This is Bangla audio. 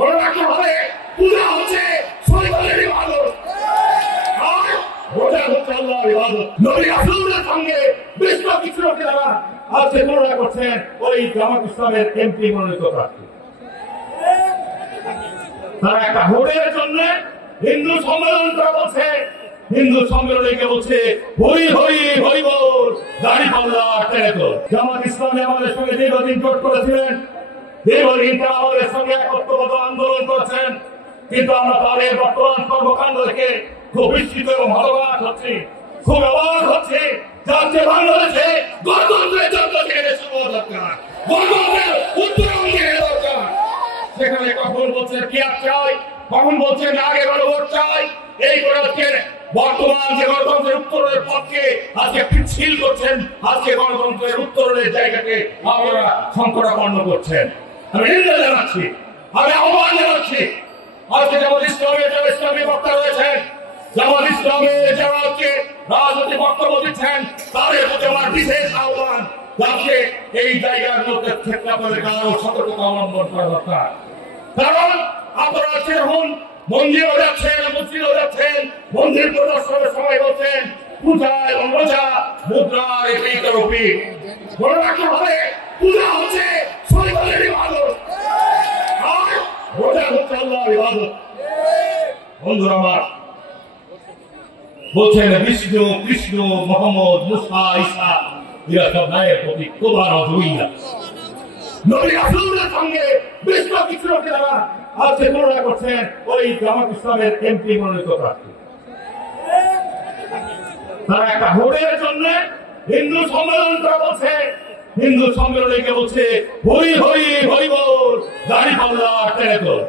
মনে রাখতে হবে পূজা হচ্ছে শয়তানের ইবাদত আর রোজা হচ্ছে আল্লাহর ইবাদত। নবী রাসূলের সঙ্গে বেশ কিছু লোকেরা আজকে তুলনা করছেন ওই জামাত ইসলামের এমপি মনোনীত প্রার্থী। তারা একটা ভোটের জন্য হিন্দু সম্মেলন করা বলছে, হিন্দু সম্মেলনে বলছে হরি হরি হরি বল দাঁড়িপাল্লা টেনে তোল। জামাত ইসলামী আমাদের সঙ্গে দীর্ঘদিন জোট করেছিলেন, দীর্ঘদিন তারা আমাদের সঙ্গে একত্রবদ্ধ আন্দোলন করেছেন, কিন্তু আমরা তাদের বর্তমান কর্মকাণ্ড দেখে খুব বিস্মিত এবং হতবাক হচ্ছি, খুব অবাক হচ্ছে। যাচ্ছে বাংলাদেশে গণতন্ত্রের জন্য যেখানে শুভ দরকার, গণতন্ত্রের উত্তরণ যেখানে দরকার, সেখানে কখন বলছেন কি আর চাই, কখন বলছেন আগে গণভোট চাই। এই করে হচ্ছে বর্তমান যে গণতন্ত্রের উত্তরণের পক্ষে আজকে পিছিল করছেন, আজকে গণতন্ত্রের উত্তরণের জায়গাকে আপনারা সংকটাপন্ন করছেন। আমি নিন্দা জানাচ্ছি, আমি আহ্বান জানাচ্ছি। আজকে জামাত ইসলামী বক্তা রয়েছেন, জামাত ইসলামের যারা হচ্ছে রাজনৈতিক বক্তব্য দিচ্ছেন, তাদের প্রতি আমার বিশেষ আহ্বান, যাতে এই জায়গার মধ্যে ক্ষেত্রে আপনাদের আরো সতর্কতা অবলম্বন করা দরকার। কারণ আপনারা হচ্ছে যখন মন্দিরেও যাচ্ছেন, মসজিদেও যাচ্ছেন, মন্দির প্রদর্শনের সময় বলছেন পূজা এবং রোজা মুদ্রার এপিকরপি। মনে রাখতে হবে পূজা হচ্ছে শয়তানের ইবাদত আর রোজা হচ্ছে আল্লাহর ইবাদত। বন্ধুরা আমার বলছেন বিষ্ণু কৃষ্ণ মোহাম্মদ মুসা ঈসা এরা সব নায়ের প্রতি কোরআন অজুইয়া। নবী রাসূলের সঙ্গে বেশ কিছু লোকেরা আজকে তুলনা করছেন ওই জামাত ইসলামের এমপি মনোনীত প্রার্থী। তারা একটা ভোটের জন্য হিন্দু সম্মেলন করা বলছে, হিন্দু সম্মেলনে বলছে হরি হরি হরি বল দাঁড়িপাল্লা টেনে তোল।